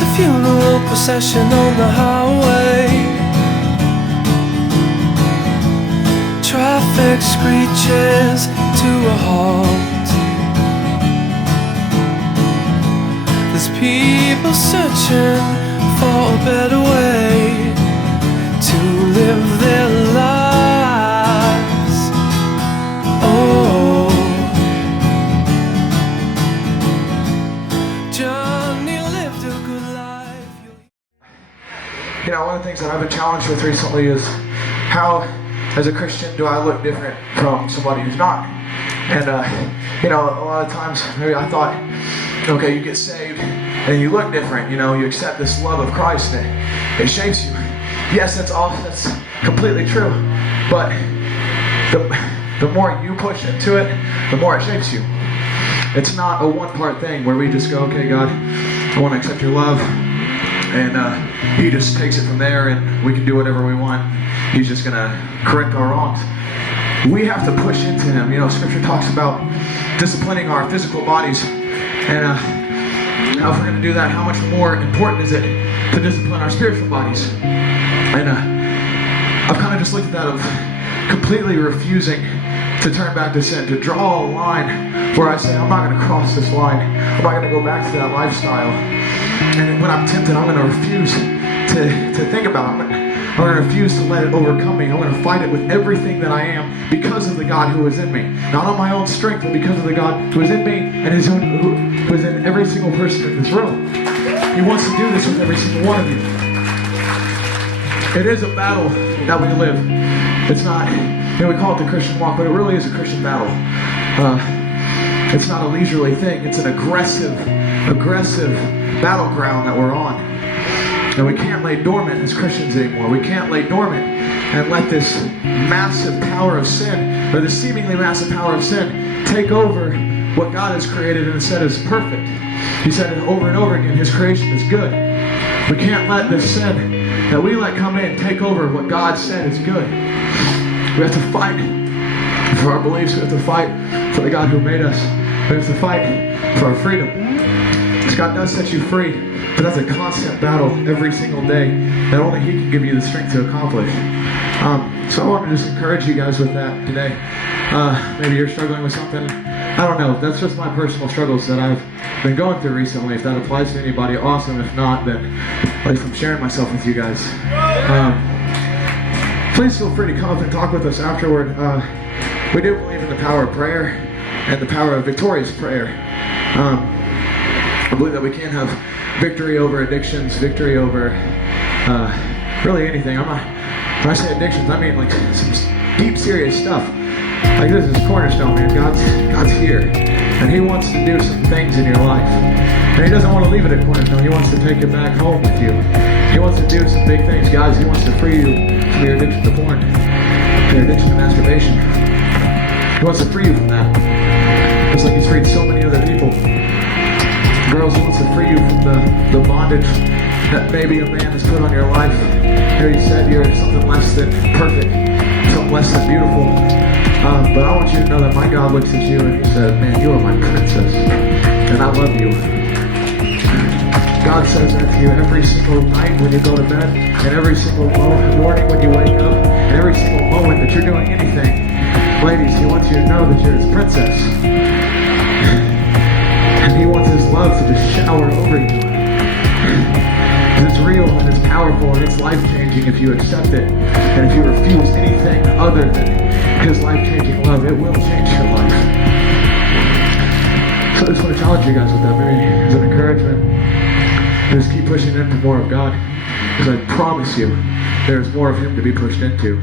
It's a funeral procession on the highway. Traffic screeches to a halt. There's people searching for a better way to live their lives. Oh, Johnny lived a good life. You know, one of the things that I've been challenged with recently is how, as a Christian, do I look different from somebody who's not? And, you know, a lot of times, maybe I thought, okay, you get saved and you look different, you know, you accept this love of Christ and it shapes you. Yes, that's completely true. But the more you push into it, the more it shapes you. It's not a one-part thing where we just go, okay, God, I want to accept your love. And he just takes it from there and we can do whatever we want. He's just going to correct our wrongs. We have to push into him. You know, Scripture talks about disciplining our physical bodies. And now if we're going to do that, how much more important is it to discipline our spiritual bodies? And I've kind of just looked at that of completely refusing to turn back to sin, to draw a line where I say, I'm not going to cross this line. I'm not going to go back to that lifestyle. And when I'm tempted, I'm going to refuse to think about it. I'm going to refuse to let it overcome me. I'm going to fight it with everything that I am because of the God who is in me. Not on my own strength, but because of the God who is in me and who is in every single person in this room. He wants to do this with every single one of you. It is a battle that we live. It's not, you know, we call it the Christian walk, but it really is a Christian battle. It's not a leisurely thing. It's an aggressive battleground that we're on. And we can't lay dormant as Christians anymore. We can't lay dormant and let this massive power of sin, or this seemingly massive power of sin, take over what God has created and said is perfect. He said it over and over again, his creation is good. We can't let this sin that we let come in take over what God said is good. We have to fight for our beliefs. We have to fight for the God who made us. We have to fight for our freedom. Because God does set you free, but that's a constant battle every single day that only he can give you the strength to accomplish. So I want to just encourage you guys with that today. Maybe you're struggling with something. I don't know. That's just my personal struggles that I've been going through recently. If that applies to anybody, awesome. If not, then at least I'm sharing myself with you guys. Please feel free to come up and talk with us afterward. We do believe in the power of prayer and the power of victorious prayer. I believe that we can have victory over addictions, victory over really anything. When I say addictions, I mean like some deep, serious stuff. Like this is cornerstone, man. God's here, and he wants to do some things in your life. And he doesn't want to leave it at cornerstone. He wants to take it back home with you. He wants to do some big things, guys. He wants to free you from your addiction to porn, your addiction to masturbation. He wants to free you from that, just like he's freed so many other people. Girls, he wants to free you from the bondage that maybe a man has put on your life. Here he said you're something less than perfect, something less than beautiful. But I want you to know that my God looks at you and he said, man, you are my princess, and I love you. God says that to you every single night when you go to bed, and every single morning when you wake up, and every single moment that you're doing anything. Ladies, he wants you to know that you're his princess. And he wants his love to just shower over you. Because it's real and it's powerful and it's life-changing if you accept it. And if you refuse anything other than his life-changing love, it will change your life. So I just want to challenge you guys with that, maybe as an encouragement. Just keep pushing into more of God. Because I promise you, there's more of him to be pushed into.